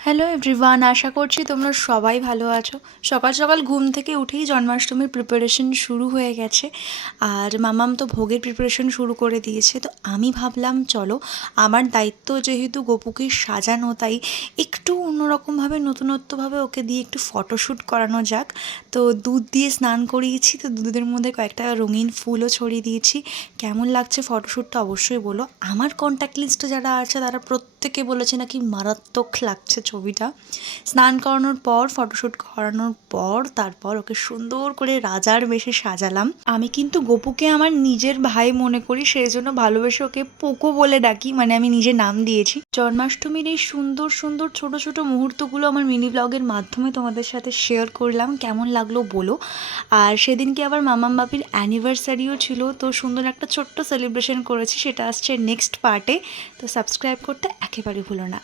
Hello everyone, আশা করছি তোমরা সবাই ভালো আছো। সকাল সকাল ঘুম থেকে উঠেই জন্মাষ্টমীর প্রিপারেশন শুরু হয়ে গেছে। আর মামাম তো ভোগের প্রিপারেশন শুরু করে দিয়েছে। তো আমি ভাবলাম চলো, আমার দায়িত্ব যেহেতু গপুকে সাজানো, তাই একটু অন্যরকমভাবে নতুনত্বভাবে ওকে দিয়ে একটু ফটোশ্যুট করানো যাক। তো দুধ দিয়ে স্নান করিয়েছি, তো দুধের মধ্যে কয়েকটা রঙিন ফুলও ছড়িয়ে দিয়েছি। কেমন লাগছে ফটোশ্যুটটা অবশ্যই বলো। আমার কন্ট্যাক্ট লিস্টে যারা আছে তারা প্রত্যেকে বলেছে নাকি মারাত্মক লাগছে ছবিটা। স্নান করানোর পর, ফটোশ্যুট করানোর পর, তারপর ওকে সুন্দর করে রাজার বেশে সাজালাম। আমি কিন্তু গপুকে আমার নিজের ভাই মনে করি, সেই জন্য ভালোবেসে ওকে পোকো বলে ডাকি, মানে আমি নিজে নাম দিয়েছি। জন্মাষ্টমীর এই সুন্দর সুন্দর ছোট ছোট মুহূর্তগুলো আমার মিনি ব্লগের মাধ্যমে তোমাদের সাথে শেয়ার করলাম। কেমন লাগলো বলো। আর সেদিনকে আবার মামাম বাপির অ্যানিভার্সারিও ছিল, তো সুন্দর একটা ছোট্ট সেলিব্রেশন করেছি, সেটা আসছে নেক্সট পার্টে। তো সাবস্ক্রাইব করতে একেবারে ভুলো না।